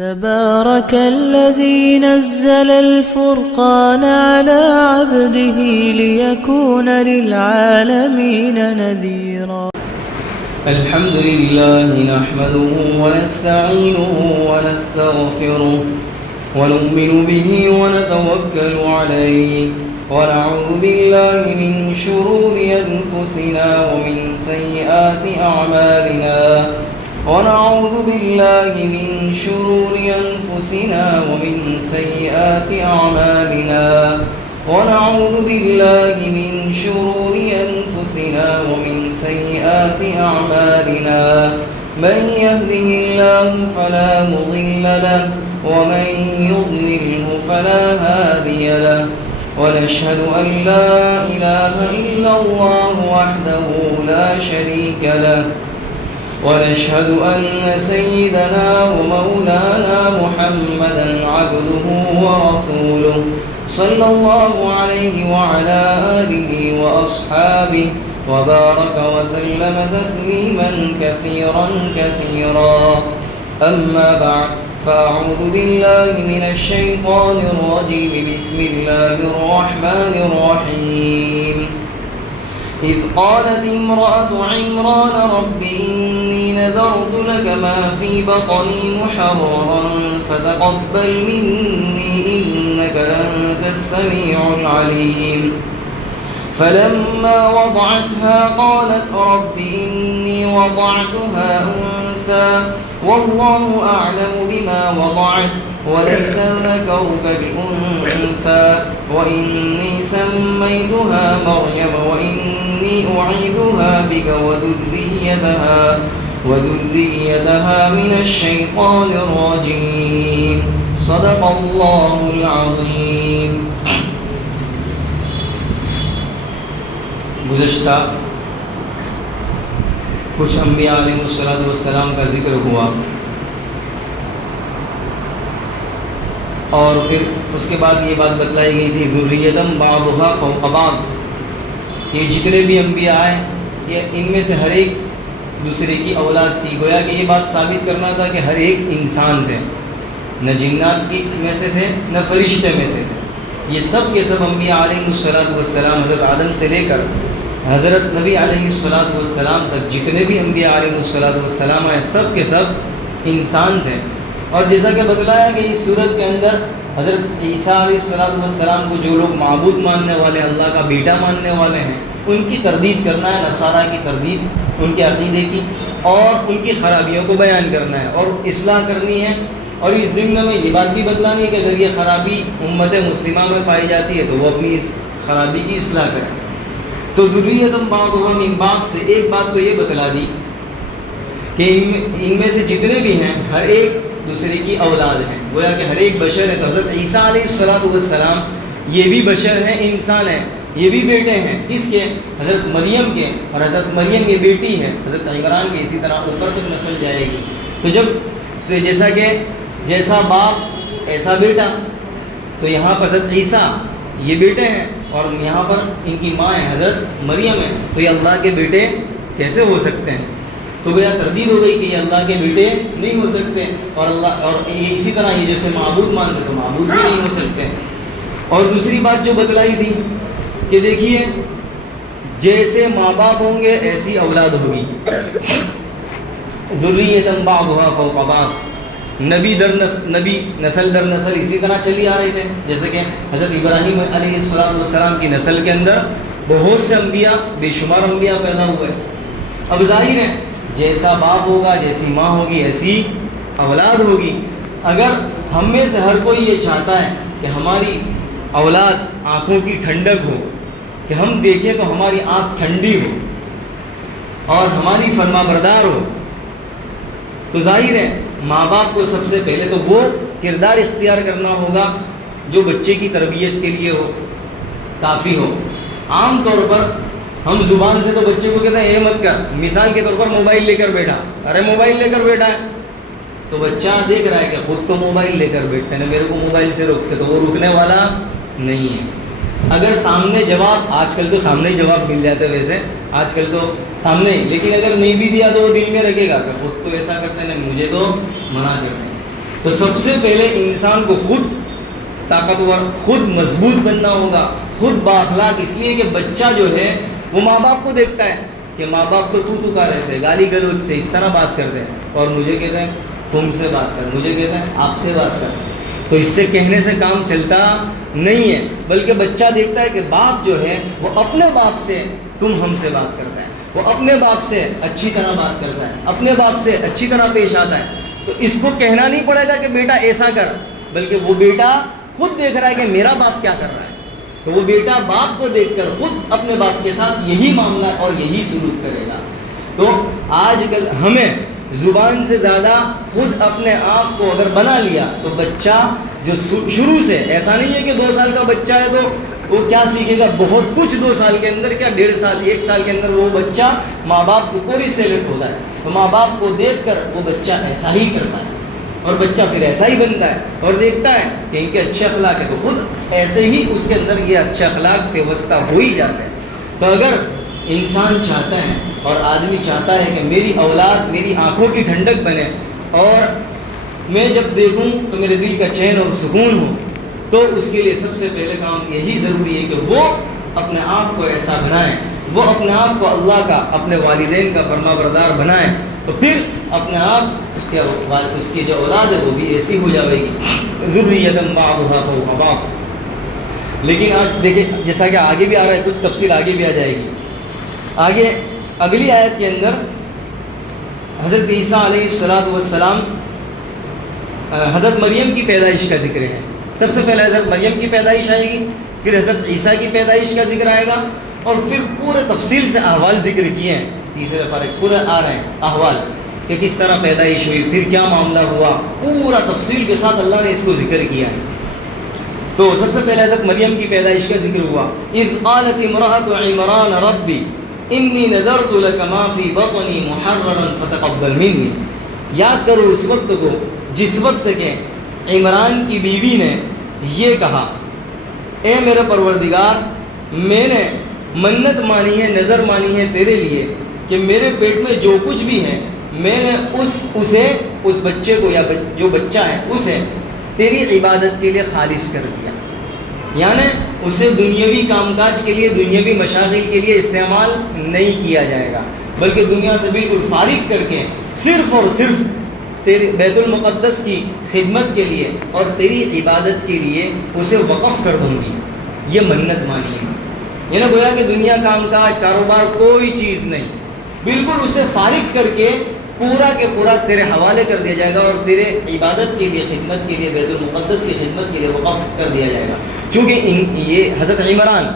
تبارك الذي نزل الفرقان على عبده ليكون للعالمين نذيرا. الحمد لله نحمده ونستعينه ونستغفره ونؤمن به ونتوكل عليه ونعوذ بالله من شرور أنفسنا ومن سيئات أعمالنا ونعوذ بالله من شرور أنفسنا ومن سيئات أعمالنا ونعوذ بالله من شرور أنفسنا ومن سيئات أعمالنا من يهده الله فلا مضل له ومن يضلله فلا هادي له ونشهد أن لا إله إلا الله وحده لا شريك له ونشهد أن سيدنا ومولانا محمدا عبده ورسوله صلى الله عليه وعلى آله وأصحابه وبارك وسلم تسليما كثيرا كثيرا. أما بعد فأعوذ بالله من الشيطان الرجيم. بسم الله الرحمن الرحيم. إذ قالت امرأة عمران رب إني نذرت لك ما في بطني محررا فتقبل مني إنك أنت السميع العليم. فلما وضعتها قالت رب إني وضعتها أنثى والله أعلم بما وضعت وليس الذكر كالأنثى وإني سميتها مريم وإني أعيذها بك وذريتها من الشيطان الرجيم. صدق الله العظيم. گزشتہ کچھ انبیاء علیہ السلام کا ذکر ہوا اور پھر اس کے بعد یہ بات بتلائی گئی تھی ذریتم بعضھا فوق بعض، یہ جتنے بھی انبیاء آئے یہ ان میں سے ہر ایک دوسرے کی اولاد تھی. گویا کہ یہ بات ثابت کرنا تھا کہ ہر ایک انسان تھے، نہ جنات میں سے تھے نہ فرشتے میں سے تھے. یہ سب کے سب انبیاء علیہ السلام حضرت آدم سے لے کر حضرت نبی علیہ السلام تک جتنے بھی انبیاء علیہ السلام آئے سب کے سب انسان تھے. اور جیسا کہ بتلایا کہ اس صورت کے اندر حضرت عیسیٰ علیہ السلام کو جو لوگ معبود ماننے والے، اللہ کا بیٹا ماننے والے ہیں، ان کی تردید کرنا ہے، نصارہ کی تردید ان کے عقیدے کی اور ان کی خرابیوں کو بیان کرنا ہے اور اصلاح کرنی ہے. اور اس ضمن میں یہ بات بھی بتلانی ہے کہ اگر یہ خرابی امت مسلمہ میں پائی جاتی ہے تو وہ اپنی اس خرابی کی اصلاح کریں. تو ذریتم بعضھا من بعض سے ایک بات تو یہ بتلا دی کہ ان میں سے جتنے بھی ہیں ہر ایک دوسرے کی اولاد ہیں. گویا کہ ہر ایک بشر ہے. تو حضرت عیسیٰ علیہ السلام یہ بھی بشر ہیں، انسان ہیں، یہ بھی بیٹے ہیں. کس کے؟ حضرت مریم کے. اور حضرت مریم یہ بیٹی ہے حضرت عمران کے. اسی طرح اوپر تک نسل جائے گی. تو جیسا کہ جیسا باپ ایسا بیٹا، تو یہاں پر حضرت عیسیٰ یہ بیٹے ہیں اور یہاں پر ان کی ماں ہے حضرت مریم ہے. تو یہ اللہ کے بیٹے کیسے ہو سکتے ہیں؟ تو گویا تردید ہو گئی کہ یہ اللہ کے بیٹے نہیں ہو سکتے. اور اسی طرح یہ جیسے معبود مانتے تو معبود بھی نہیں ہو سکتے. اور دوسری بات جو بتلائی تھی کہ دیکھیے جیسے ماں باپ ہوں گے ایسی اولاد ہوگی. ذریتم بعضھا فوق بعض، نبی نسل در نسل اسی طرح چلی آ رہے تھے. جیسے کہ حضرت ابراہیم علیہ السلام کی نسل کے اندر بہت سے انبیاء، بے شمار انبیاء پیدا ہوئے. اب ظاہر ہے جیسا باپ ہوگا، جیسی ماں ہوگی، ایسی اولاد ہوگی. اگر ہم میں سے ہر کوئی یہ چاہتا ہے کہ ہماری اولاد آنکھوں کی ٹھنڈک ہو، کہ ہم دیکھیں تو ہماری آنکھ ٹھنڈی ہو اور ہماری فرما بردار ہو، تو ظاہر ہے ماں باپ کو سب سے پہلے تو وہ کردار اختیار کرنا ہوگا جو بچے کی تربیت کے لیے ہو، کافی ہو. عام طور پر ہم زبان سے تو بچے کو کہتے ہیں اے مت کر. مثال کے طور پر موبائل لے کر بیٹھا، ارے موبائل لے کر بیٹھا ہے تو بچہ دیکھ رہا ہے کہ خود تو موبائل لے کر بیٹھتے ہیں، میرے کو موبائل سے روکتے، تو وہ رکنے والا نہیں ہے. اگر سامنے جواب، آج کل تو سامنے ہی جواب مل جاتا ہے، ویسے آج کل تو سامنے ہی، لیکن اگر نہیں بھی دیا تو وہ دل میں رکھے گا کہ خود تو ایسا کرتے ہیں، مجھے تو منع کرتے ہیں. تو سب سے پہلے انسان کو خود طاقتور، خود مضبوط بننا ہوگا، خود بااخلاق، اس لیے کہ بچہ جو ہے وہ ماں باپ کو دیکھتا ہے کہ ماں باپ تو کار ایسے گالی گلوچ سے اس طرح بات کرتے ہیں، اور مجھے کہتے ہیں تم سے بات کر، مجھے کہتے ہیں آپ سے بات کر. تو اس سے کہنے سے کام چلتا نہیں ہے، بلکہ بچہ دیکھتا ہے کہ باپ جو ہے وہ اپنے باپ سے تم ہم سے بات کرتا ہے، وہ اپنے باپ سے اچھی طرح بات کرتا ہے، اپنے باپ سے اچھی طرح پیش آتا ہے. تو اس کو کہنا نہیں پڑے گا کہ بیٹا ایسا کر، بلکہ وہ بیٹا خود دیکھ رہا ہے کہ میرا باپ کیا کر رہا ہے، تو وہ بیٹا باپ کو دیکھ کر خود اپنے باپ کے ساتھ یہی معاملہ اور یہی سلوک کرے گا. تو آج کل ہمیں زبان سے زیادہ خود اپنے آپ کو اگر بنا لیا تو بچہ جو شروع سے، ایسا نہیں ہے کہ 2 سال کا بچہ ہے تو وہ کیا سیکھے گا، بہت کچھ 2 سال کے اندر، کیا 1.5 سال 1 سال کے اندر وہ بچہ ماں باپ کو کوئی سیلیکٹ ہوتا ہے، تو ماں باپ کو دیکھ کر وہ بچہ ایسا ہی کرتا ہے، اور بچہ پھر ایسا ہی بنتا ہے اور دیکھتا ہے کہ ان کے اچھے اخلاق ہے تو خود ایسے ہی اس کے اندر یہ اچھے اخلاق پیوستہ ہو ہی جاتے ہیں. تو اگر انسان چاہتا ہے اور آدمی چاہتا ہے کہ میری اولاد میری آنکھوں کی ٹھنڈک بنے اور میں جب دیکھوں تو میرے دل کا چین اور سکون ہو، تو اس کے لیے سب سے پہلے کام یہی ضروری ہے کہ وہ اپنے آپ کو ایسا بنائیں، وہ اپنے آپ کو اللہ کا، اپنے والدین کا فرما بردار بنائیں، تو پھر اپنے آپ اس کی جو اولاد ہے وہ بھی ایسی ہو جائے گی. ذریۃ بعضھا فوق بعض. لیکن آج دیکھیں جیسا کہ آگے بھی آ رہا ہے، کچھ تفصیل آگے بھی آ جائے گی. آگے اگلی آیت کے اندر حضرت عیسیٰ علیہ السلام، حضرت مریم کی پیدائش کا ذکر ہے. سب سے پہلے حضرت مریم کی پیدائش آئے گی، پھر حضرت عیسیٰ کی پیدائش کا ذکر آئے گا، اور پھر پورے تفصیل سے احوال ذکر کیے ہیں. تیسرے پارے پورے آ رہے ہیں احوال کہ کس طرح پیدائش ہوئی، پھر کیا معاملہ ہوا، پورا تفصیل کے ساتھ اللہ نے اس کو ذکر کیا ہے. تو سب سے پہلے حضرت مریم کی پیدائش کا ذکر ہوا. اذ قالت امرأة عمران ربی انی نذرت لک ما فی بطنی محررا فتقبل منی. یاد کرو اس وقت کو جس وقت کے عمران کی بیوی نے یہ کہا، اے میرے پروردگار، میں نے منت مانی ہے، نظر مانی ہے تیرے لیے کہ میرے پیٹ میں جو کچھ بھی ہے میں نے اس بچے کو یا جو بچہ ہے اسے تیری عبادت کے لیے خالص کر دیا. یعنی اسے دنیاوی کام کاج کے لیے، دنیاوی مشاغل کے لیے استعمال نہیں کیا جائے گا، بلکہ دنیا سے بالکل فارغ کر کے صرف اور صرف تیری بیت المقدس کی خدمت کے لیے اور تیری عبادت کے لیے اسے وقف کر دوں گی. یہ منت مانی ہے. یہ نہ گویا کہ دنیا کام کاج کاروبار کوئی چیز نہیں، بالکل اسے فارغ کر کے پورا کے پورا تیرے حوالے کر دیا جائے گا اور تیرے عبادت کے لیے، خدمت کے لیے، بیت المقدس کی خدمت کے لیے وقف کر دیا جائے گا. چونکہ یہ حضرت عمران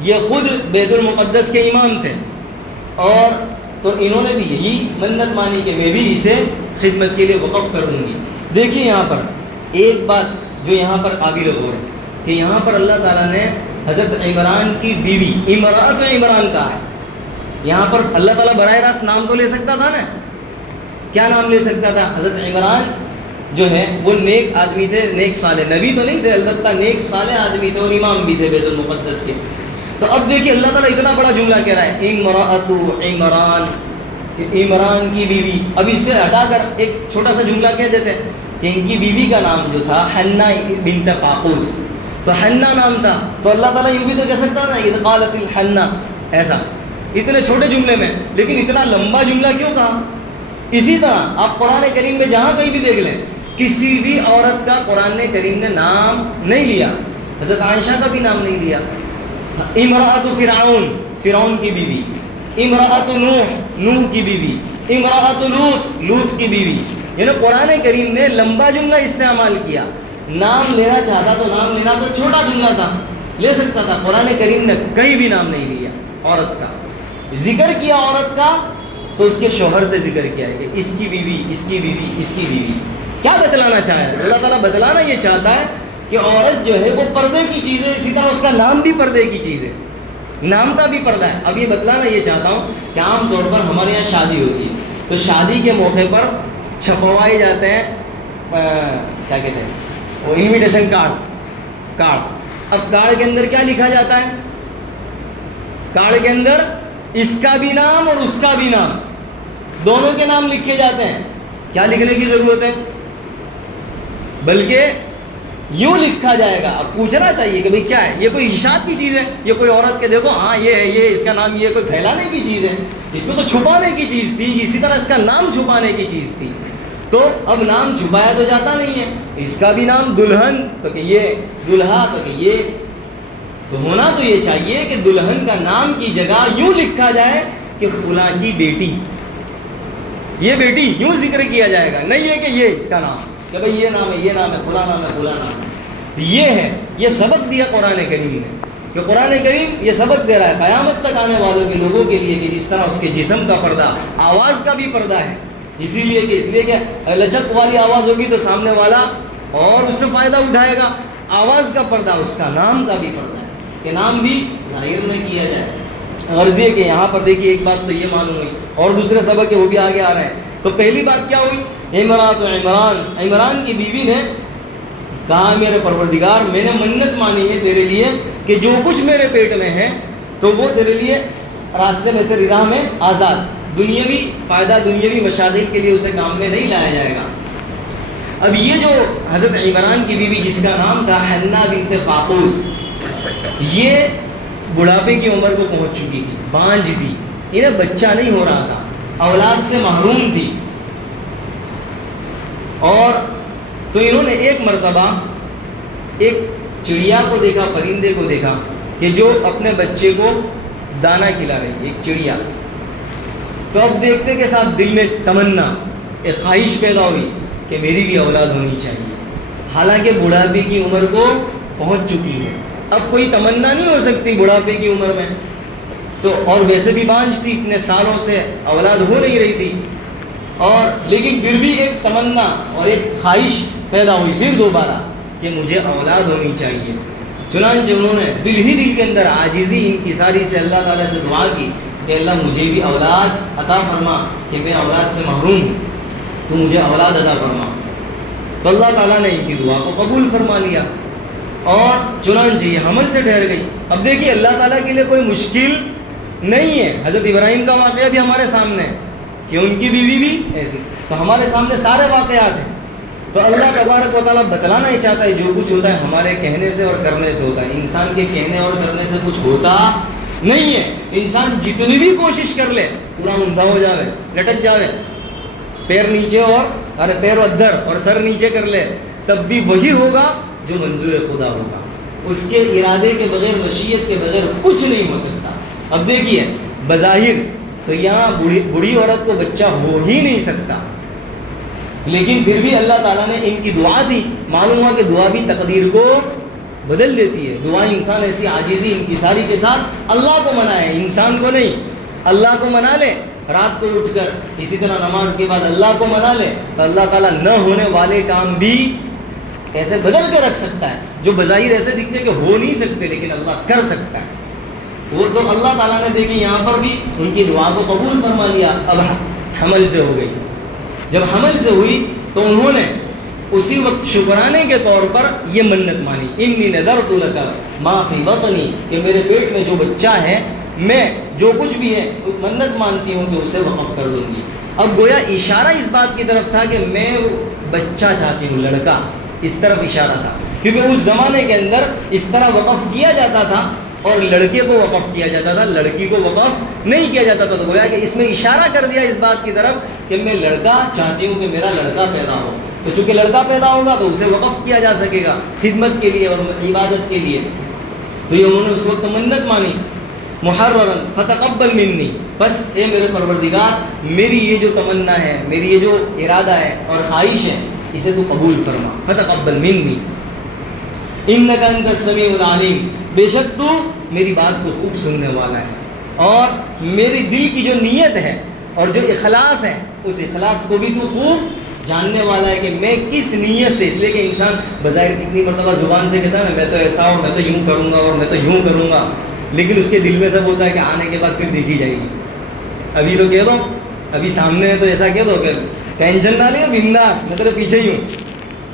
یہ خود بیت المقدس کے امام تھے، اور تو انہوں نے بھی یہی منت مانی کہ میں بھی اسے خدمت کے لیے وقف کر دوں گی. دیکھیں یہاں پر ایک بات جو یہاں پر قابل غور ہے کہ یہاں پر اللہ تعالیٰ نے حضرت عمران کی بیوی امرأۃ عمران کہا ہے. یہاں پر اللہ تعالیٰ براہ راست نام تو لے سکتا تھا نا، کیا نام لے سکتا تھا؟ حضرت عمران جو ہے وہ نیک آدمی تھے، نیک صالح، نبی تو نہیں تھے البتہ نیک صالح آدمی تھے اور امام بھی تھے بیت المقدس کے. تو اب دیکھیے اللہ تعالیٰ اتنا بڑا جملہ کہہ رہا ہے امرأۃ عمران، کہ عمران کی بیوی. اب اس سے ہٹا کر ایک چھوٹا سا جملہ کہہ دیتے ہیں کہ ان کی بیوی کا نام جو تھا حنہ بنت قاقوس، تو حنہ نام تھا. تو اللہ تعالیٰ یوں بھی تو کہہ سکتا نا اذ قالت الحنہ، ایسا اتنے چھوٹے جملے میں، لیکن اتنا لمبا جملہ کیوں کہا؟ اسی طرح آپ قرآن کریم میں جہاں کہیں بھی دیکھ لیں کسی بھی عورت کا قرآن کریم نے نام نہیں لیا. حضرت عائشہ کا بھی نام نہیں لیا. امرأۃ فرعون، فرعون کی بیوی، امرأۃ نوح، نوح کی بیوی، امرأۃ لوط، لوط کی بیوی. یعنی قرآن کریم نے لمبا جملہ استعمال کیا. نام لینا چاہتا تو نام لینا تو چھوٹا جملہ تھا، لے سکتا تھا. قرآن کریم نے کہیں بھی نام نہیں لیا عورت کا. ذکر کیا عورت کا تو اس کے شوہر سے ذکر کیا ہے کہ اس کی بیوی، اس کی بیوی، اس کی بیوی. کیا بتلانا چاہے اللہ تعالیٰ؟ بتلانا یہ چاہتا ہے کہ عورت جو ہے وہ پردے کی چیز ہے، اسی طرح اس کا نام بھی پردے کی چیز ہے، نام کا بھی پردہ ہے. اب یہ بتلانا یہ چاہتا ہوں کہ عام طور پر ہمارے یہاں شادی ہوتی ہے تو شادی کے موقع پر چھپوائے جاتے ہیں کیا کہتے ہیں وہ انویٹیشن کارڈ. اب کارڈ کے اندر کیا لکھا جاتا ہے؟ کارڈ کے اندر اس کا بھی نام اور اس کا بھی نام، دونوں کے نام لکھے جاتے ہیں. کیا لکھنے کی ضرورت ہے؟ بلکہ یوں لکھا جائے گا. اب پوچھنا چاہیے کہ بھئی کیا ہے, یہ کوئی ارشاد کی چیز ہے, یہ کوئی عورت کے دیکھو ہاں یہ ہے, یہ اس کا نام, یہ کوئی پھیلانے کی چیز ہے, اس کو تو چھپانے کی چیز تھی, اسی طرح اس کا نام چھپانے کی چیز تھی. تو اب نام چھپایا تو جاتا نہیں ہے, اس کا بھی نام دلہن تو کہ یہ, دلہا تو کہ یہ, تو ہونا تو یہ چاہیے کہ دلہن کا نام کی جگہ یوں لکھا جائے کہ فلاں کی بیٹی, یہ بیٹی, یوں ذکر کیا جائے گا, نہیں ہے کہ یہ اس کا نام, کہ بھئی یہ نام ہے, یہ نام ہے, فلاں نام ہے, فلاں نام ہے. یہ ہے, یہ سبق دیا قرآن کریم نے, کہ قرآن کریم یہ سبق دے رہا ہے قیامت تک آنے والوں کے لوگوں کے لیے کہ جس طرح اس کے جسم کا پردہ, آواز کا بھی پردہ ہے, اسی لیے کہ لچک والی آواز ہوگی تو سامنے والا اور اس سے فائدہ اٹھائے گا, آواز کا پردہ, اس کا نام کا بھی پردہ ہے کہ نام بھی ظاہر نہ کیا جائے. غرض یہ کہ یہاں پر دیکھیے ایک بات تو یہ معلوم ہوئی, اور دوسرے سبق کے وہ بھی آگے آ رہے ہیں. تو پہلی بات کیا ہوئی, عمران کی بیوی نے کہا میرے پروردگار میں نے منت مانی ہے تیرے لیے کہ جو کچھ میرے پیٹ میں ہے تو وہ تیرے لیے راستے میں, تیری راہ میں آزاد, دنیاوی فائدہ, دنیاوی مشاغل کے لیے اسے کام میں نہیں لایا جائے گا. اب یہ جو حضرت عمران کی بیوی جس کا نام تھا حنا بنت فاقوس, یہ بڑھاپے کی عمر کو پہنچ چکی تھی, بانجھ تھی, انہیں بچہ نہیں ہو رہا تھا, اولاد سے محروم تھی. اور تو انہوں نے ایک مرتبہ ایک چڑیا کو دیکھا, پرندے کو دیکھا کہ جو اپنے بچے کو دانا کھلا رہی, ایک چڑیا. تو اب دیکھتے کے ساتھ دل میں تمنا, ایک خواہش پیدا ہوئی کہ میری بھی اولاد ہونی چاہیے. حالانکہ بڑھاپے کی عمر کو پہنچ چکی ہے, اب کوئی تمنا نہیں ہو سکتی بڑھاپے کی عمر میں, تو اور ویسے بھی بانجھ تھی, اتنے سالوں سے اولاد ہو نہیں رہی تھی, اور لیکن پھر بھی ایک تمنا اور ایک خواہش پیدا ہوئی پھر دوبارہ کہ مجھے اولاد ہونی چاہیے. چنانچہ انہوں نے دل ہی دل کے اندر عاجزی انکساری سے اللہ تعالیٰ سے دعا کی کہ اللہ مجھے بھی اولاد عطا فرما, کہ میں اولاد سے محروم ہوں, تو مجھے اولاد عطا فرما. تو اللہ تعالیٰ نے ان کی دعا کو قبول فرما لیا, اور چنانچہ یہ حمل سے ٹھہر گئی. اب دیکھیے اللہ تعالیٰ کے لیے کوئی مشکل نہیں ہے. حضرت ابراہیم کا واقعہ بھی ہمارے سامنے ہے کہ ان کی بیوی بھی ایسی, تو ہمارے سامنے سارے واقعات ہیں. تو اللہ تبارک و تعالیٰ بتلانا ہی چاہتا ہے جو کچھ ہوتا ہے ہمارے کہنے سے اور کرنے سے ہوتا ہے, انسان کے کہنے اور کرنے سے کچھ ہوتا نہیں ہے. انسان جتنی بھی کوشش کر لے پورا اندھا ہو جاوے, لٹک جاوے, پیر نیچے اور پیر ادھر اور سر نیچے کر لے, تب بھی وہی ہوگا جو منظور خدا ہوگا. اس کے ارادے کے بغیر, مشیت کے بغیر کچھ نہیں ہو سکتا. اب دیکھیے بظاہر تو یہاں بوڑھی عورت کو بچہ ہو ہی نہیں سکتا, لیکن پھر بھی اللہ تعالیٰ نے ان کی دعا دی, معلوم ہوا کہ دعا بھی تقدیر کو بدل دیتی ہے. دعا انسان ایسی عاجزی انکساری کے ساتھ اللہ کو منائے, انسان کو نہیں, اللہ کو منا لے رات کو اٹھ کر, اسی طرح نماز کے بعد اللہ کو منا لے, تو اللہ تعالیٰ نہ ہونے والے کام بھی ایسے بدل کے رکھ سکتا ہے جو بظاہر ایسے دکھتے کہ ہو نہیں سکتے, لیکن اللہ کر سکتا ہے. وہ تو اللہ تعالیٰ نے دیکھیں یہاں پر بھی ان کی دعا کو قبول فرما لیا. اب حمل سے ہو گئی, جب حمل سے ہوئی تو انہوں نے اسی وقت شکرانے کے طور پر یہ منت مانی, انی نذرت لک ما فی بطنی, کہ میرے پیٹ میں جو بچہ ہے میں جو کچھ بھی ہے منت مانتی ہوں کہ اسے وقف کر دوں گی. اب گویا اشارہ اس بات کی طرف تھا کہ میں بچہ چاہتی ہوں, لڑکا, اس طرف اشارہ تھا, کیونکہ اس زمانے کے اندر اس طرح وقف کیا جاتا تھا اور لڑکے کو وقف کیا جاتا تھا, لڑکی کو وقف نہیں کیا جاتا تھا. تو گویا کہ اس میں اشارہ کر دیا اس بات کی طرف کہ میں لڑکا چاہتی ہوں کہ میرا لڑکا پیدا ہو, تو چونکہ لڑکا پیدا ہوگا تو اسے وقف کیا جا سکے گا خدمت کے لیے اور عبادت کے لیے. تو یہ انہوں نے اس وقت منت مانی, محررا فتقبل منی, بس اے میرے پروردگار میری یہ جو تمنا ہے, میری یہ جو ارادہ ہے اور خواہش ہے, اسے تو قبول فرما. فتقبل منی انک انت السمیع العلیم, بے شک تو میری بات کو خوب سننے والا ہے, اور میری دل کی جو نیت ہے اور جو اخلاص ہے اس اخلاص کو بھی تو خوب جاننے والا ہے کہ میں کس نیت سے. اس لیے کہ انسان بظاہر کتنی مرتبہ زبان سے کہتا ہے نا میں تو ایسا ہوں, میں تو یوں کروں گا اور میں تو یوں کروں گا, لیکن اس کے دل میں سب ہوتا ہے کہ آنے کے بعد پھر دیکھی جائے گی. ابھی تو کہہ دو, ابھی سامنے ہے تو ایسا کہہ دو کہ ٹینشن نہ لے, بنداس, میں تیرے پیچھے ہی ہوں,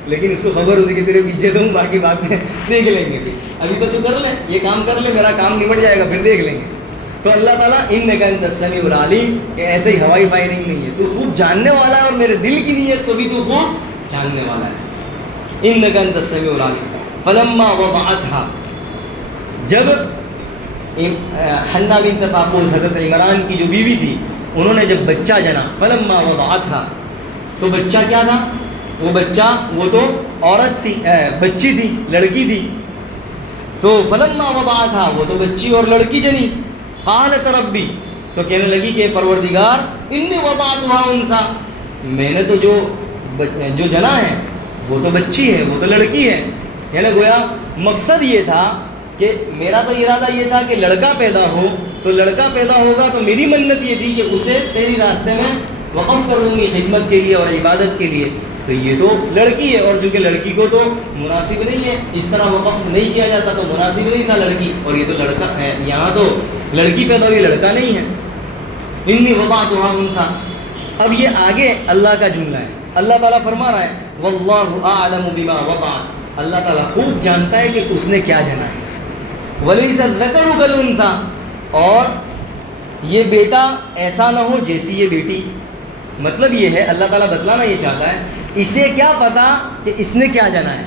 لیکن اس کو خبر ہوتی کہ تیرے پیچھے تو ہوں, باقی بات میں دیکھ لیں گے. ابھی تو کر لیں, یہ کام کر لے, میرا کام نمٹ جائے گا, پھر دیکھ لیں گے. تو اللہ تعالیٰ انک انت السمیع العلیم, کہ ایسے ہی ہوائی فائرنگ نہیں ہے, تو خوب جاننے والا ہے, اور میرے دل کی نیت کو بھی تو خوب جاننے والا ہے. إنك أنت السميع العليم فلما وضعتها جب حنا بنت قابوس حضرت عمران کی جو بیوی تھی انہوں نے جب بچہ جنا فلما وضعتها تو بچہ کیا تھا وہ بچہ وہ تو عورت تھی بچی تھی لڑکی تھی تو فلما وضعتها وہ تو بچی اور لڑکی جنی قالت ربی تو کہنے لگی کہ پروردگار انی وضعتها انثى میں نے تو جو جنا ہے وہ تو بچی ہے وہ تو لڑکی ہے یعنی گویا مقصد یہ تھا کہ میرا تو ارادہ یہ تھا کہ لڑکا پیدا ہو تو لڑکا پیدا ہوگا تو میری منت یہ تھی کہ اسے تیری راستے میں وقف کر دوں گی خدمت کے لیے اور عبادت کے لیے تو یہ تو لڑکی ہے اور چونکہ لڑکی کو تو مناسب نہیں ہے اس طرح وقف نہیں کیا جاتا تو مناسب نہیں تھا لڑکی اور یہ تو لڑکا ہے یہاں تو لڑکی پیدا ہوئی لڑکا نہیں ہے انی وضعتها انثى اب یہ آگے اللہ کا جملہ ہے اللہ تعالیٰ فرما رہا ہے واللہ اعلم بما وضع اللہ تعالیٰ خوب جانتا ہے کہ اس نے کیا جنا ہے ولیس الذکر کالانثی اور یہ بیٹا ایسا نہ ہو جیسی یہ بیٹی مطلب یہ ہے اللہ تعالیٰ بتلانا یہ چاہتا ہے اسے کیا پتا کہ اس نے کیا جنا ہے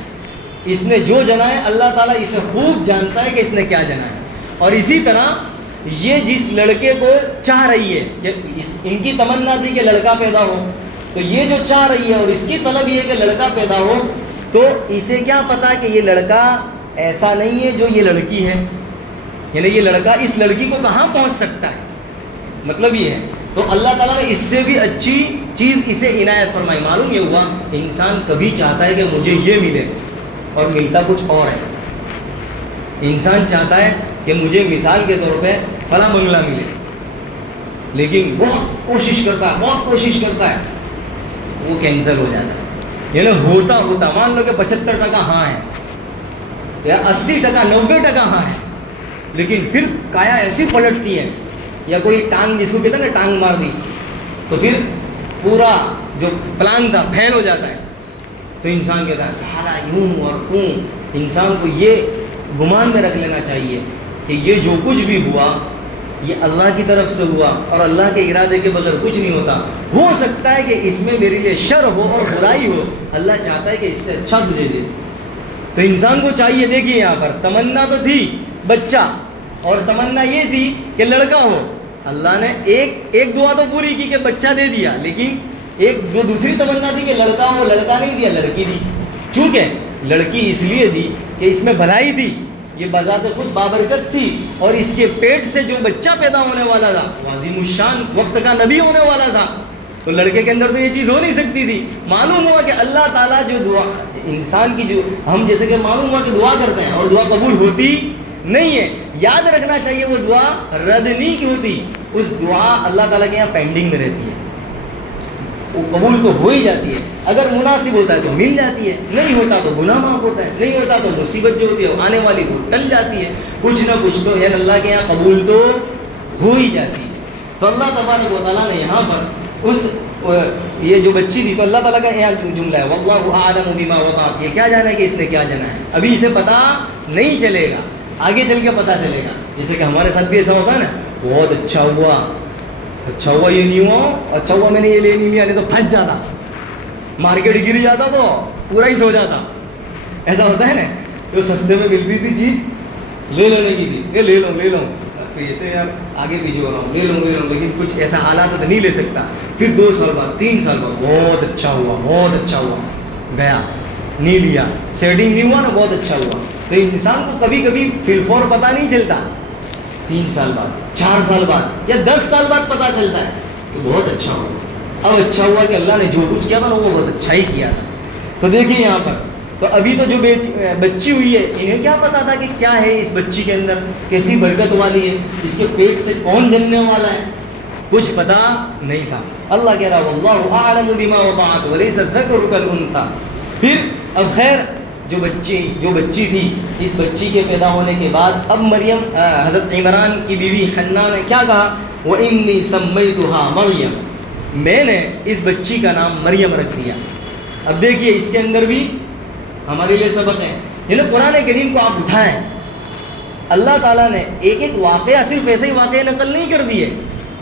اس نے جو جنا ہے اللہ تعالیٰ اسے خوب جانتا ہے کہ اس نے کیا جنا ہے اور اسی طرح یہ جس لڑکے کو چاہ رہی ہے کہ ان کی تمنا تھی کہ لڑکا پیدا ہو تو یہ جو چاہ رہی ہے اور اس کی طلب یہ ہے کہ لڑکا پیدا ہو تو اسے کیا پتا کہ یہ لڑکا ایسا نہیں ہے جو یہ لڑکی ہے یعنی یہ لڑکا اس لڑکی کو کہاں پہنچ سکتا ہے مطلب یہ ہے تو اللہ تعالیٰ نے اس سے بھی اچھی چیز اسے عنایت فرمائی معلوم یہ ہوا انسان کبھی چاہتا ہے کہ مجھے یہ ملے اور ملتا کچھ اور ہے انسان چاہتا ہے کہ مجھے مثال کے طور پہ فلاں بنگلہ ملے لیکن بہت کوشش کرتا ہے وہ کینسل ہو جاتا ہے یعنی ہوتا مان لو کہ 75% ہاں ہے یا 80% 90% ہاں ہے لیکن پھر کایا ایسی پلٹتی ہے یا کوئی ٹانگ جس کو کہتا ہے نا ٹانگ مار دی تو پھر پورا جو پلان تھا پھیل ہو جاتا ہے تو انسان کہتا ہے سارا یوں اور توں انسان کو یہ گمان میں رکھ لینا چاہیے کہ یہ جو کچھ بھی ہوا یہ اللہ کی طرف سے ہوا اور اللہ کے ارادے کے بغیر کچھ نہیں ہوتا ہو سکتا ہے کہ اس میں میرے لیے شر ہو اور برائی ہو اللہ چاہتا ہے کہ اس سے اچھا تجھے دے تو انسان کو چاہیے دیکھیے یہاں پر تمنا تو تھی بچہ اور تمنا یہ تھی کہ لڑکا ہو اللہ نے ایک دعا تو پوری کی کہ بچہ دے دیا لیکن ایک جو دوسری تمنا تھی کہ لڑکا ہو لڑکا نہیں دیا لڑکی دی چونکہ لڑکی اس لیے دی کہ اس میں بھلائی تھی یہ بذات خود بابرکت تھی اور اس کے پیٹ سے جو بچہ پیدا ہونے والا تھا عظیم الشان وقت کا نبی ہونے والا تھا تو لڑکے کے اندر تو یہ چیز ہو نہیں سکتی تھی معلوم ہوا کہ اللہ تعالیٰ جو دعا انسان کی جو ہم جیسے کہ معلوم ہوا کہ دعا کرتے ہیں اور دعا قبول ہوتی نہیں ہے یاد رکھنا چاہیے وہ دعا رد نہیں کی ہوتی اس دعا اللہ تعالیٰ کے یہاں پینڈنگ میں رہتی ہے وہ قبول تو ہو ہی جاتی ہے اگر مناسب ہوتا ہے تو مل جاتی ہے نہیں ہوتا تو گناہ معاف ہوتا ہے نہیں ہوتا تو مصیبت جو ہوتی ہے وہ آنے والی وہ ٹل جاتی ہے کچھ نہ کچھ تو یعنی اللہ کے یہاں قبول تو ہو ہی جاتی ہے تو اللہ تبارک و تعالیٰ نے یہاں پر اس یہ جو بچی تھی تو اللہ تعالیٰ کا یہاں جملہ ہے واللہ اعلم بما وضعت یہ کیا جانا ہے کہ اس نے کیا جانا ہے ابھی اسے پتہ نہیں چلے گا آگے چل کے پتہ چلے گا جیسے کہ ہمارے ساتھ بھی ایسا ہوتا ہے نا بہت اچھا ہوا یہ نہیں ہوا اچھا ہوا میں نے یہ لے نہیں لیا نہیں تو پھنس جاتا مارکیٹ گر جاتا تو پورا ہی سو جاتا ایسا ہوتا ہے نا جو سستے میں ملتی تھی چیز لے لینے کی تھی یہ لے لو ایسے یار آگے پیچھے ہو رہا ہوں لے لوں لیکن کچھ ایسا حالات تو نہیں لے سکتا پھر 2 سال بعد 3 سال بعد بہت اچھا ہوا گیا نہیں لیا سیٹنگ نہیں ہوا نا بہت اچھا ہوا تو انسان کو کبھی کبھی فلفور پتہ نہیں چلتا 3 سال بعد 4 سال بعد یا 10 سال بعد پتہ چلتا ہے کہ بہت اچھا ہوا اب اچھا ہوا کہ اللہ نے جو کچھ کیا تھا نا وہ بہت اچھا ہی کیا تھا تو دیکھیے یہاں پر تو ابھی تو جو بچی ہوئی ہے انہیں کیا پتا تھا کہ کیا ہے اس بچی کے اندر کیسی برکت والی ہے اس کے پیٹ سے کون جننے والا ہے کچھ پتا نہیں تھا اللہ کہہ رہا واللہ اعلم بما وضعت وليس الذکر کالانثی پھر اب خیر جو بچی تھی اس بچی کے پیدا ہونے کے بعد اب مریم حضرت عمران کی بیوی حنا نے کیا کہا وانی سمیتها مریم میں نے اس بچی کا نام مریم رکھ دیا اب دیکھیے اس کے اندر بھی ہمارے لیے سبق ہے یعنی قرآن کریم کو آپ اٹھائیں اللہ تعالیٰ نے ایک واقعہ صرف ایسے ہی واقعہ نقل نہیں کر دیے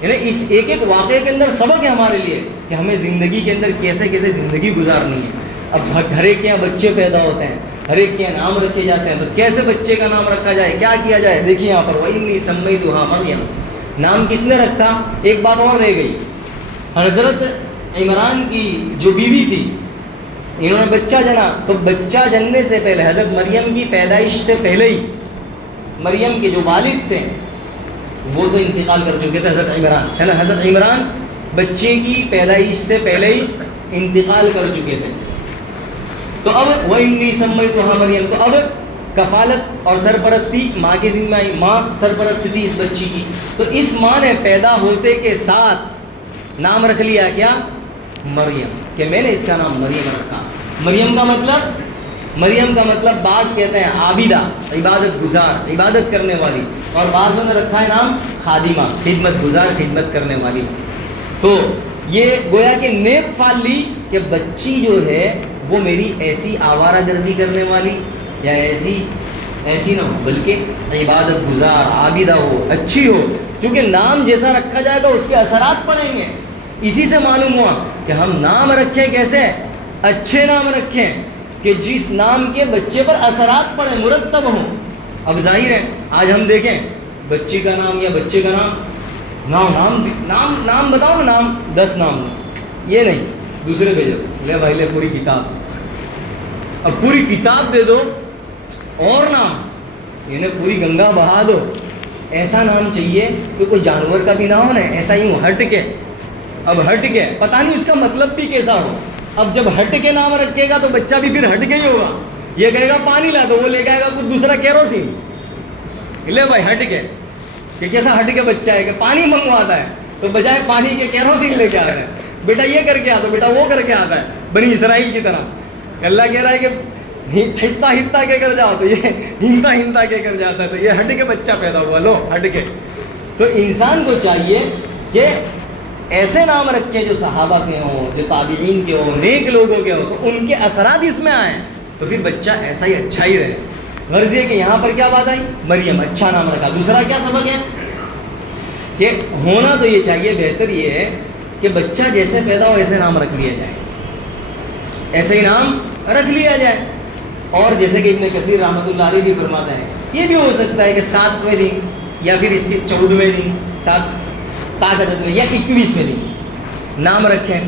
یعنی اس ایک واقعے کے اندر سبق ہے ہمارے لیے کہ ہمیں زندگی کے اندر کیسے زندگی گزارنی ہے اب ہر ایک کے یہاں بچے پیدا ہوتے ہیں، ہر ایک کے یہاں نام رکھے جاتے ہیں، تو کیسے بچے کا نام رکھا جائے، کیا کیا جائے؟ دیکھیے یہاں پر وَإِنِّي سَمَّيْتُهَا مَرْيَمَ، نام کس نے رکھا؟ ایک بات اور رہ گئی، حضرت عمران کی جو بیوی تھی انہوں نے بچہ جنا، تو بچہ جننے سے پہلے حضرت مریم کی پیدائش سے پہلے ہی مریم کے جو والد تھے وہ تو انتقال کر چکے تھے، حضرت عمران ہے نا، حضرت عمران بچے کی پیدائش سے پہلے ہی انتقال کر چکے تھے۔ تو اب وَإِنِّي سَمَّيْتُهَا مَرْيَمَ، تو اب کفالت اور سرپرستی ماں کی ذمہ آئی، ماں سرپرست تھی اس بچی کی، تو اس ماں نے پیدا ہوتے کے ساتھ نام رکھ لیا کیا؟ مریم، کہ میں نے اس کا نام مریم رکھا۔ مریم کا مطلب بعض کہتے ہیں عابدہ، عبادت گزار، عبادت کرنے والی، اور بعضوں نے رکھا ہے نام خادمہ، خدمت گزار، خدمت کرنے والی۔ تو یہ گویا کہ نیک فال لی کہ بچی جو ہے وہ میری ایسی آوارہ گردی کرنے والی یا ایسی نہ ہو، بلکہ عبادت گزار، عابدہ ہو، اچھی ہو، چونکہ نام جیسا رکھا جائے گا اس کے اثرات پڑیں گے۔ اسی سے معلوم ہوا کہ ہم نام رکھیں کیسے، اچھے نام رکھیں کہ جس نام کے بچے پر اثرات پڑیں، مرتب ہوں۔ اب ظاہر ہے آج ہم دیکھیں بچی کا نام یا بچے کا نام بتاؤ نا، نام 10 نام، یہ نہیں، دوسرے بھیجو، لے بھائی لے پوری کتاب، اب پوری کتاب دے دو اور نام، یعنی پوری گنگا بہا دو۔ ایسا نام چاہیے کہ کوئی جانور کا بھی نہ ہو نا، ایسا ہی ہٹ کے، اب ہٹ کے پتہ نہیں اس کا مطلب بھی کیسا ہو۔ اب جب ہٹ کے نام رکھے گا تو بچہ بھی پھر ہٹ کے ہی ہوگا، یہ کہے گا پانی لا دو، وہ لے کے آئے گا کچھ دوسرا کیروسین، لے بھائی ہٹ کے، کہ کیسا ہٹ کے بچہ ہے کہ پانی منگواتا ہے تو بجائے پانی کے کیروسین لے کے آتا ہے، بیٹا یہ کر کے آتا، بیٹا وہ کر کے آتا ہے، بنی اسرائیل کی طرح۔ اللہ کہہ رہا ہے کہ ہتا کے کر جاؤ تو یہ ہنتا کے کر جاتا ہے، تو یہ ہٹ کے بچہ پیدا ہوا، لو ہٹ کے۔ تو انسان کو چاہیے کہ ایسے نام رکھیں جو صحابہ کے ہوں، جو تابعین کے ہوں، نیک لوگوں کے ہوں، تو ان کے اثرات اس میں آئیں، تو پھر بچہ ایسا ہی اچھا ہی رہے۔ غرض یہ کہ یہاں پر کیا بات آئی؟ مریم، اچھا نام رکھا۔ دوسرا کیا سبق ہے کہ ہونا تو یہ چاہیے، بہتر یہ ہے کہ بچہ جیسے پیدا ہو ایسے نام رکھ لیا جائے، ایسے ہی نام رکھ لیا جائے۔ اور جیسے کہ ابن کثیر رحمۃ اللہ علیہ بھی فرماتا ہے، یہ بھی ہو سکتا ہے کہ 7ویں دن یا پھر اس کے 14ویں دن، 7 میں یا 21ویں دن نام رکھیں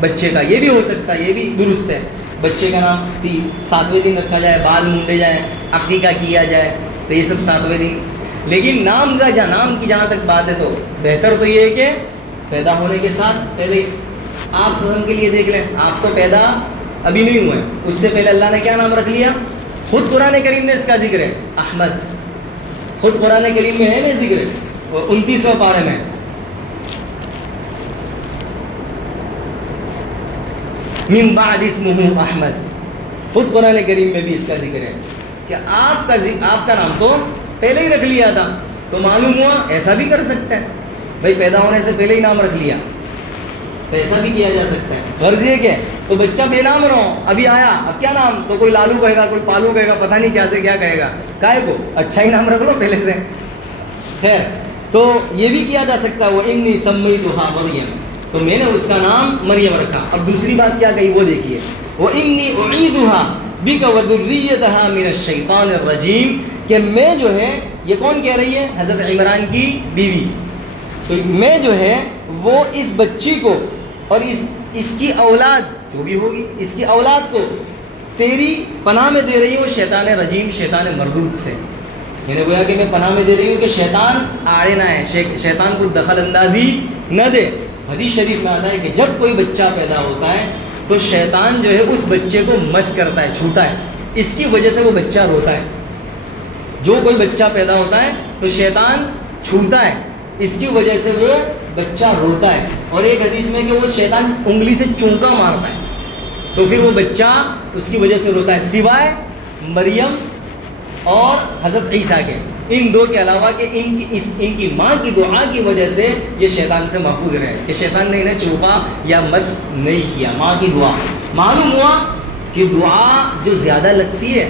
بچے کا، یہ بھی ہو سکتا ہے، یہ بھی درست ہے۔ بچے کا نام 7ویں دن رکھا جائے، بال مونڈے جائیں، عقیقہ کیا جائے، تو یہ سب 7ویں دن۔ لیکن نام کی جہاں تک بات ہے تو بہتر تو یہ ہے کہ پیدا ہونے کے ساتھ پہلے آپ سبم کے لیے دیکھ لیں، آپ تو پیدا ابھی نہیں ہوئے، اس سے پہلے اللہ نے کیا نام رکھ لیا؟ خود قرآن کریم میں اس کا ذکر ہے، احمد، خود قرآن کریم میں ہے نا ذکر ہے، 29ویں پارے میں، من بعد اسمہ احمد، خود قرآن کریم میں بھی اس کا ذکر ہے کہ آپ کا نام تو پہلے ہی رکھ لیا تھا۔ تو معلوم ہوا ایسا بھی کر سکتے ہیں، بھائی پیدا ہونے سے پہلے ہی نام رکھ لیا، تو ایسا بھی کیا جا سکتا ہے۔ غرض یہ کہ تو بچہ بے نام رہو، ابھی آیا، اب کیا نام؟ تو کوئی لالو کہے گا، کوئی پالو کہے گا، پتہ نہیں کیا سے کیا کہے گا، کائے کو اچھا ہی نام رکھ لو پہلے سے۔ خیر، تو یہ بھی کیا جا سکتا ہے، وَإِنِّي سَمَّيْتُهَا مَرْيَمَ، تو میں نے اس کا نام مریم رکھا۔ اب دوسری بات کیا کہی وہ دیکھیے، وَإِنِّي أُعِيذُهَا بِكَ وَذُرِّيَّتَهَا مِنَ الشَّيْطَانِ الرَّجِيمِ، کہ میں جو ہے، یہ کون کہہ رہی ہے؟ حضرت عمران کی بیوی، تو میں جو ہے وہ اس بچی کو اور اس کی اولاد جو بھی ہوگی، اس کی اولاد کو تیری پناہ میں دے رہی ہوں شیطان رجیم، شیطان مردود سے۔ یعنی گویا کہ میں پناہ میں دے رہی ہوں کہ شیطان آڑے نہ ہے، شیطان کو دخل اندازی نہ دے۔ حدیث شریف میں آتا ہے کہ جب کوئی بچہ پیدا ہوتا ہے تو شیطان جو ہے اس بچے کو مس کرتا ہے، چھوتا ہے، اس کی وجہ سے وہ بچہ روتا ہے۔ جو کوئی بچہ پیدا ہوتا ہے تو شیطان چھوتا ہے، اس کی وجہ سے وہ بچہ روتا ہے، اور ایک حدیث میں کہ وہ شیطان انگلی سے چونکا مارتا ہے تو پھر وہ بچہ اس کی وجہ سے روتا ہے، سوائے مریم اور حضرت عیسیٰ کے، ان دو کے علاوہ کہ ان کی ماں کی دعا کی وجہ سے یہ شیطان سے محفوظ رہے، کہ شیطان نے انہیں چونکا یا مس نہیں کیا۔ ماں کی دعا، معلوم ہوا کہ دعا جو زیادہ لگتی ہے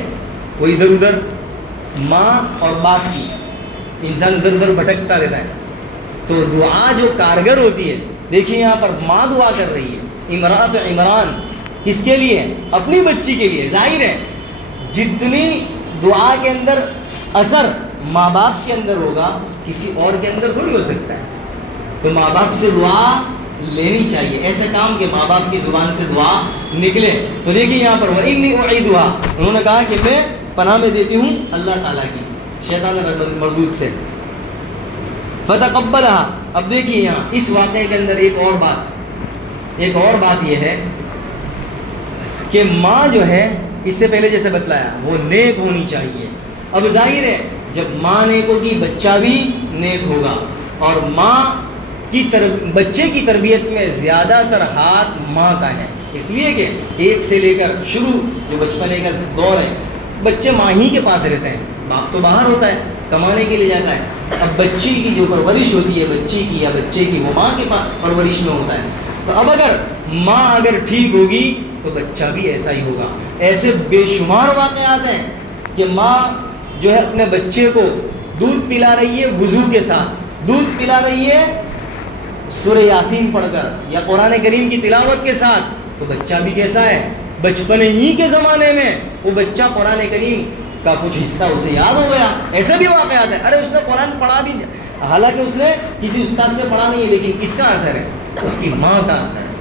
وہ ادھر ادھر، ماں اور باپ کی، انسان ادھر ادھر بھٹکتا رہتا ہے، تو دعا جو کارگر ہوتی ہے، دیکھیے یہاں پر ماں دعا کر رہی ہے، امرأۃ عمران کس کے لیے؟ اپنی بچی کے لیے. ظاہر ہے جتنی دعا کے اندر اثر ماں باپ کے اندر ہوگا کسی اور کے اندر تھوڑی ہو سکتا ہے. تو ماں باپ سے دعا لینی چاہیے. ایسے کام کہ ماں باپ کی زبان سے دعا نکلے. تو دیکھیے یہاں پر وَإِنِّي أُعِيدُهَا، انہوں نے کہا کہ میں پناہ میں دیتی ہوں اللہ تعالیٰ کی شیطان مردود سے. فَتَقَبَّلَهَا، اب دیکھیے یہاں اس واقعے کے اندر ایک اور بات یہ ہے کہ ماں جو ہے اس سے پہلے جیسے بتلایا وہ نیک ہونی چاہیے. اب ظاہر ہے جب ماں نیک ہوگی بچہ بھی نیک ہوگا. اور ماں کی بچے کی تربیت میں زیادہ تر ہاتھ ماں کا ہے. اس لیے کہ ایک سے لے کر شروع جو بچپنے کا دور ہے بچے ماں ہی کے پاس رہتے ہیں. باپ تو باہر ہوتا ہے کمانے کے لیے جاتا ہے. اب بچی کی جو پرورش ہوتی ہے بچی کی یا بچے کی وہ ماں کے پرورش میں ہوتا ہے. تو اب اگر ماں اگر ٹھیک ہوگی تو بچہ بھی ایسا ہی ہوگا. ایسے بے شمار واقعات ہیں کہ ماں جو ہے اپنے بچے کو دودھ پلا رہی ہے وضو کے ساتھ، دودھ پلا رہی ہے سورہ یاسین پڑھ کر یا قرآن کریم کی تلاوت کے ساتھ. تو بچہ بھی کیسا ہے؟ بچپن ہی کے زمانے میں وہ بچہ قرآن کریم کا کچھ حصہ اسے یاد ہو گیا. ایسے بھی واقعات ہیں. ارے اس نے قرآن پڑھا بھی، حالانکہ اس نے کسی استاد سے پڑھا نہیں ہے، لیکن کس کا اثر ہے؟ اس کی ماں کا اثر ہے.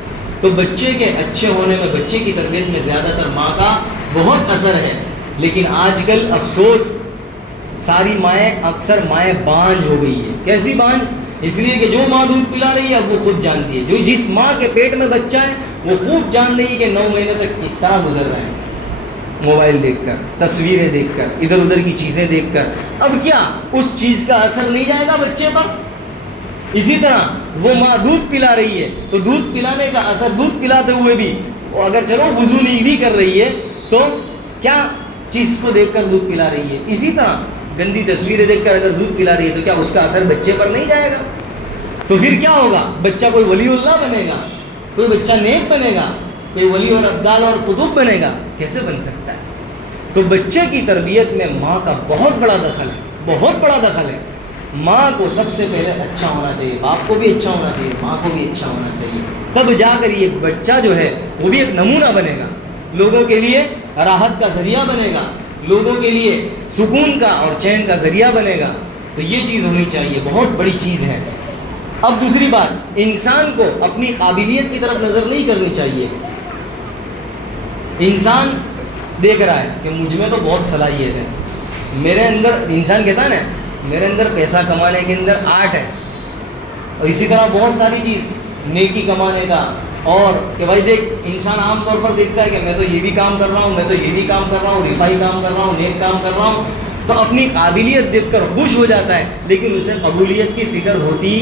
تو بچے کے اچھے ہونے میں بچے کی تربیت میں زیادہ تر ماں کا بہت اثر ہے. لیکن آج کل افسوس ساری مائیں اکثر مائیں بانجھ ہو گئی ہے. کیسی بانجھ؟ اس لیے کہ جو ماں دودھ پلا رہی ہے اب وہ خود جانتی ہے. جو جس ماں کے پیٹ میں بچہ ہے وہ خوب جان رہی ہے کہ 9 مہینے تک کس طرح گزر رہے ہیں. موبائل دیکھ کر، تصویریں دیکھ کر، ادھر ادھر کی چیزیں دیکھ کر. اب کیا اس چیز کا اثر نہیں جائے گا بچے پر؟ اسی طرح وہ ماں دودھ پلا رہی ہے تو دودھ پلانے کا اثر، دودھ پلاتے ہوئے بھی اگر چلو وضو نہیں بھی کر رہی ہے تو کیا چیز کو دیکھ کر دودھ پلا رہی ہے. اسی طرح گندی تصویریں دیکھ کر اگر دودھ پلا رہی ہے تو کیا اس کا اثر بچے پر نہیں جائے گا؟ تو پھر کیا ہوگا؟ بچہ کوئی ولی اللہ بنے گا، کوئی بچہ نیک بنے گا، کوئی ولی اور ابدال اور قطب بنے گا؟ کیسے بن سکتا ہے؟ تو بچے کی تربیت میں ماں کا بہت بڑا دخل ہے، بہت بڑا دخل ہے. ماں کو سب سے پہلے اچھا ہونا چاہیے، باپ کو بھی اچھا ہونا چاہیے، ماں کو بھی اچھا ہونا چاہیے. تب جا کر یہ بچہ جو ہے وہ بھی ایک نمونہ بنے گا، لوگوں کے لیے راحت کا ذریعہ بنے گا، لوگوں کے لیے سکون کا اور چین کا ذریعہ بنے گا. تو یہ چیز ہونی چاہیے، بہت بڑی چیز ہے. اب دوسری بات، انسان کو اپنی قابلیت کی طرف نظر نہیں کرنی چاہیے. انسان دیکھ رہا ہے کہ مجھ میں تو بہت صلاحیت ہے، میرے اندر، انسان کہتا ہے نا میرے اندر پیسہ کمانے کے اندر آرٹ ہے. اور اسی طرح بہت ساری چیز نیکی کمانے کا، اور کہ بھائی دیکھ انسان عام طور پر دیکھتا ہے کہ میں تو یہ بھی کام کر رہا ہوں، میں تو یہ بھی کام کر رہا ہوں، رفائی کام کر رہا ہوں، نیک کام کر رہا ہوں. تو اپنی قابلیت دیکھ کر خوش ہو جاتا ہے، لیکن اسے قبولیت کی فکر ہوتی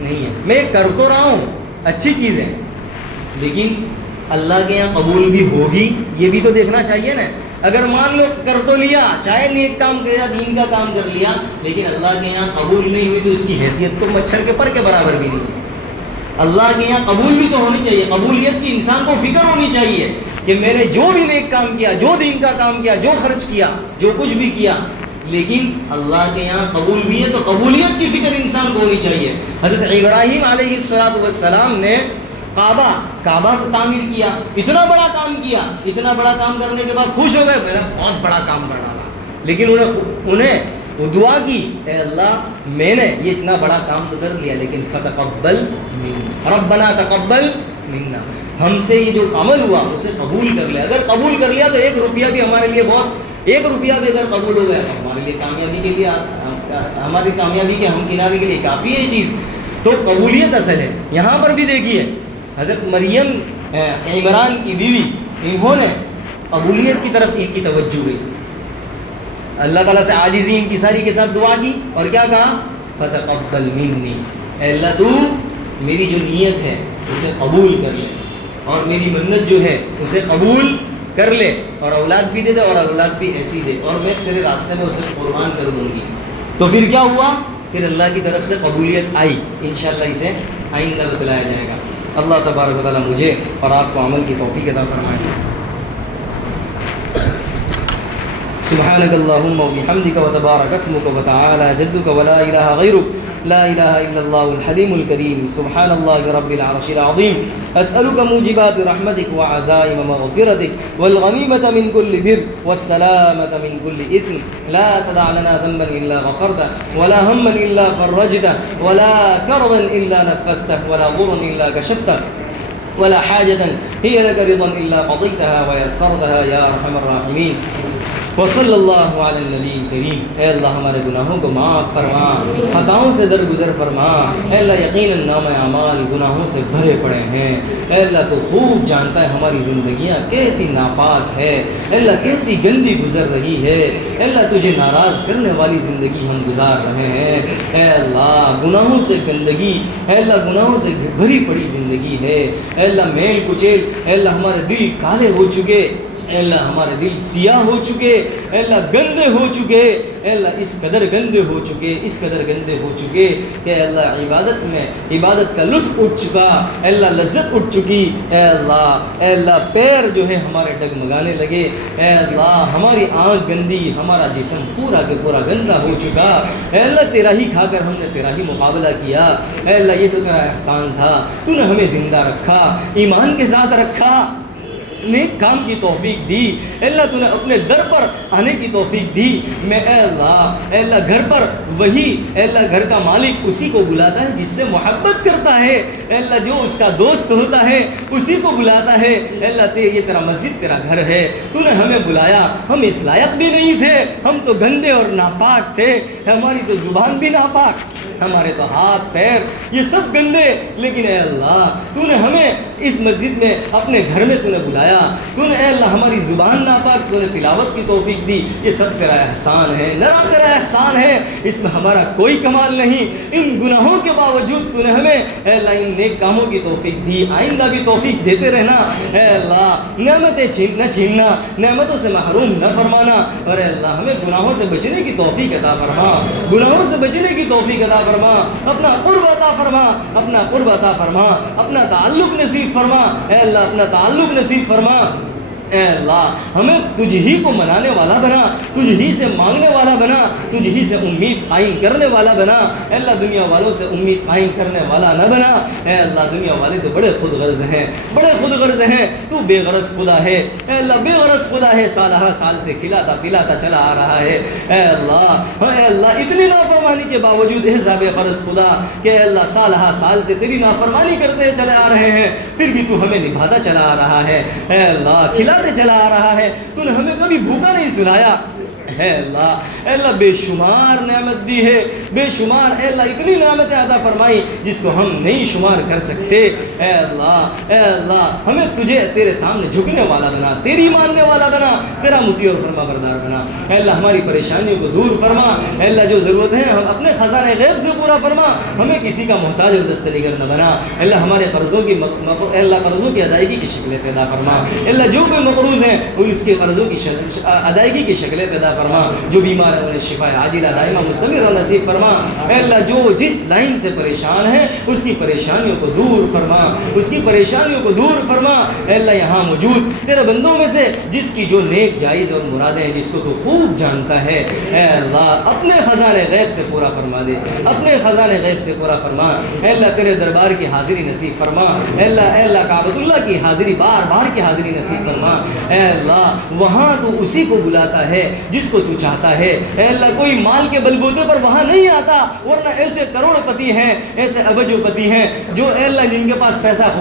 نہیں ہے. میں کر تو رہا ہوں اچھی چیزیں، لیکن اللہ کے یہاں قبول بھی ہوگی یہ بھی تو دیکھنا چاہیے نا. اگر مان لو کر تو لیا، چاہے نیک کام کیا، دین کا کام کر لیا، لیکن اللہ کے یہاں قبول نہیں ہوئی تو اس کی حیثیت تو مچھر کے پر کے برابر بھی نہیں ہے. اللہ کے یہاں قبول بھی تو ہونی چاہیے. قبولیت کی انسان کو فکر ہونی چاہیے کہ میں نے جو بھی نیک کام کیا، جو دین کا کام کیا، جو خرچ کیا، جو کچھ بھی کیا، لیکن اللہ کے یہاں قبول بھی ہے. تو قبولیت کی فکر انسان کو ہونی چاہیے. حضرت ابراہیم علیہ السلام نے کعبہ کو تعمیر کیا، اتنا بڑا کام کیا، اتنا بڑا کام کرنے کے بعد خوش ہو گئے، میرا بہت بڑا کام کر ڈالا. لیکن انہیں دعا کی، اے اللہ میں نے یہ اتنا بڑا کام تو کر لیا، لیکن فتقبل منا، ربنا تقبل منا، ہم سے یہ جو عمل ہوا اسے قبول کر لیا. اگر قبول کر لیا تو 1 روپیہ بھی ہمارے لیے بہت، 1 روپیہ بھی اگر قبول ہو گیا تو ہمارے لیے کامیابی کے لیے، ہماری کامیابی کے ہم کنارے کے لیے کافی ہے یہ چیز. تو قبولیت اصل ہے. یہاں پر بھی دیکھیے حضرت مریم عمران کی بیوی، انہوں نے قبولیت کی طرف ان کی توجہ ہوئی. اللہ تعالیٰ سے عاجزی ان کی ساری کے ساتھ دعا کی اور کیا کہا؟ فتقبل منی، اے اللہ تو میری جو نیت ہے اسے قبول کر لے، اور میری منت جو ہے اسے قبول کر لے، اور اولاد بھی دے دے، اور اولاد بھی ایسی دے، اور میں تیرے راستے میں اسے قربان کر دوں گی. تو پھر کیا ہوا؟ پھر اللہ کی طرف سے قبولیت آئی. انشاءاللہ اسے آئندہ بتلایا جائے گا. اللہ تبارک و تعالیٰ مجھے اور آپ کو عمل کی توفیق عطا فرمائے. سبحانك اللهم وبحمدك وتبارك اسمك وتعالى جدك ولا إله غيرك لا الہ الا اللہ الحلیم الکریم سبحان اللہ رب العرش العظیم اسألک موجبات رحمتک وعزائم مغفرتک والغنیمۃ من کل بر والسلامۃ من کل اثم لا تدع لنا ذنبا الا غفرته ولا هما الا فرجته ولا كربا الا نفسته ولا ضرا الا كشفته ولا حاجة هي لك رضا إلا قضيتها ويسرتها يا أرحم الراحمين وصلی اللہ علی النبی کریم. اے اللہ ہمارے گناہوں کو معاف فرما، خطاؤں سے درگزر فرما. اے اللہ یقیناً نام اعمال گناہوں سے بھرے پڑے ہیں. اے اللہ تو خوب جانتا ہے ہماری زندگیاں کیسی ناپاک ہے، اے اللہ کیسی گندی گزر رہی ہے. اے اللہ تجھے ناراض کرنے والی زندگی ہم گزار رہے ہیں. اے اللہ گناہوں سے گندگی، اے اللہ گناہوں سے بھری پڑی زندگی ہے. اے اللہ میل کچیل، اے اللہ ہمارے دل کالے ہو چکے، اے اللہ ہمارے دل سیاہ ہو چکے، اے اللہ گندے ہو چکے، اے اللہ اس قدر گندے ہو چکے، اس قدر گندے ہو چکے کہ اے اللہ عبادت میں عبادت کا لطف اٹھ چکا، اے اللہ لذت اٹھ چکی. اے اللہ پیر جو ہے ہمارے ڈگمگانے لگے. اے اللہ ہماری آنکھ گندی، ہمارا جسم پورا کے پورا گندا ہو چکا. اے اللہ تیرا ہی کھا کر ہم نے تیرا ہی مقابلہ کیا. اے اللہ یہ تو تیرا احسان تھا، تو نے ہمیں زندہ رکھا، ایمان کے ساتھ رکھا، نیک کام کی توفیق دی. اے اللہ تو نے اپنے در پر آنے کی توفیق دی. میں اے اللہ گھر پر وہی اے اللہ گھر کا مالک اسی کو بلاتا ہے جس سے محبت کرتا ہے. اے اللہ جو اس کا دوست ہوتا ہے اسی کو بلاتا ہے. اے اللہ یہ تیرا مسجد تیرا گھر ہے، تو نے ہمیں بلایا. ہم اس لائق بھی نہیں تھے، ہم تو گندے اور ناپاک تھے، ہماری تو زبان بھی ناپاک، ہمارے تو ہاتھ پیر یہ سب گندے. لیکن اے اللہ تو نے ہمیں اس مسجد میں اپنے گھر میں تو نے بلایا. تو نے اے اللہ ہماری زبان ناپاک، تو نے تلاوت کی توفیق دی. یہ سب تیرا احسان ہے، نرا تیرا احسان ہے، اس میں ہمارا کوئی کمال نہیں. ان گناہوں کے باوجود تو نے ہمیں اے اللہ ان نیک کاموں کی توفیق دی. آئندہ بھی توفیق دیتے رہنا. اے اللہ نعمتیں نہ چھیننا، نعمتوں سے محروم نہ فرمانا. اور اے اللہ ہمیں گناہوں سے بچنے کی توفیق عطا فرما، گناہوں سے بچنے کی توفیق عطا فرما. اپنا قرب عطا فرما، اپنا قرب عطا فرما، اپنا تعلق نصیب فرما. اے اللہ اپنا تعلق نصیب فرما. اے اللہ ہمیں تجھ ہی کو منانے والا بنا، تجھ ہی سے مانگنے والا بنا، تجھ ہی سے امید قائم کرنے والا بنا. اے اللہ دنیا والوں سے امید قائم کرنے والا نہ بنا. اے اللہ دنیا والے تو بڑے خود غرض ہیں، بڑے خود غرض ہیں، تو بے غرض خدا ہے. اے اللہ بے غرض خدا ہے، سال ہر سال سے کھلاتا پلاتا چلا آ رہا ہے. اے اللہ اتنی نافرمانی کے باوجود اے ذا بے غرض خدا کہ اے اللہ سال ہر سال سے تیری نافرمانی کرتے چلے آ رہے ہیں، پھر بھی تو ہمیں نبھاتا چلا آ رہا ہے. اے اللہ کھلاتے چلا آ رہا ہے، تو نے ہمیں کبھی بھوکا نہیں سلایا. اے اللہ بے شمار نعمت دی ہے، بے شمار. اے اللہ اتنی نعمتیں عطا فرمائی جس کو ہم نہیں شمار کر سکتے. اے اللہ ہمیں تجھے تیرے سامنے جھکنے والا بنا، تیری ماننے والا بنا، تیرا مطیع اور فرما بردار بنا. اے اللہ ہماری پریشانیوں کو دور فرما. اے اللہ جو ضرورت ہے ہم اپنے خزانے غیب سے پورا فرما، ہمیں کسی کا محتاج اور دستنگر نہ بنا. اے اللہ ہمارے قرضوں کی اے اللہ قرضوں کی ادائیگی کی شکلیں پیدا فرما. اے اللہ جو کوئی مقروض ہیں ان اس کے قرضوں کی ادائیگی کی شکلیں پیدا فرما. جو بیمار ہیں انہیں شفا عاجلہ دائمہ مستمر اور نصیب فرما. اے اللہ جو جس لائن سے پریشان ہے اس کی پریشانیوں کو دور فرما، اس کی پریشانیوں کو دور فرما. اے اللہ یہاں موجود تیرے بندوں میں سے جس کی جو نیک جائز اور مرادیں ہیں جس کو تو خوب جانتا ہے، اے اللہ اپنے خزانے غیب سے پورا فرما دے، اپنے خزانے غیب سے پورا فرما. اے اللہ تیرے دربار کی حاضری نصیب فرما. اے اللہ کعبۃ اللہ کی حاضری بار بار کی حاضری نصیب فرما. اے اللہ وہاں تو اسی کو بلاتا ہے جس کو تو چاہتا ہے. اے اللہ کوئی مال کے بلبوتے پر وہاں نہیں آتا، ورنہ ایسے کروڑ پتی ہیں، ایسے ابجو پتی ہیں جو اے اللہ جن کے پاس پیسہ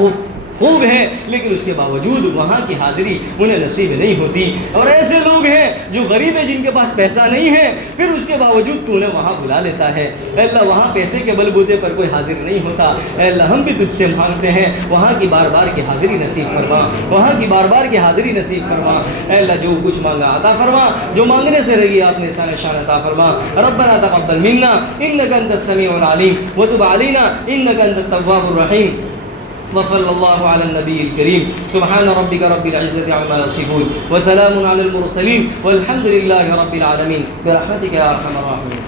خوب ہے لیکن اس کے باوجود وہاں کی حاضری انہیں نصیب نہیں ہوتی. اور ایسے لوگ ہیں جو غریب ہیں جن کے پاس پیسہ نہیں ہے، پھر اس کے باوجود تو انہیں وہاں بلا لیتا ہے. اے اللہ وہاں پیسے کے بلبوتے پر کوئی حاضر نہیں ہوتا. اے اللہ ہم بھی تجھ سے مانگتے ہیں وہاں کی بار بار کی حاضری نصیب فرما، وہاں کی بار بار کی حاضری نصیب فرما. اے اللہ جو کچھ مانگا عطا فرما، جو مانگنے سے رہی آپ نے شان عطا فرما. ربنا تقبل منا انك انت السميع العليم وتب علينا انك انت التواب الرحيم. وصلى الله على النبي الكريم. سبحان ربك رب العزة عما يصفون وسلام على المرسلين والحمد لله رب العالمين برحمتك يا أرحم الراحمين.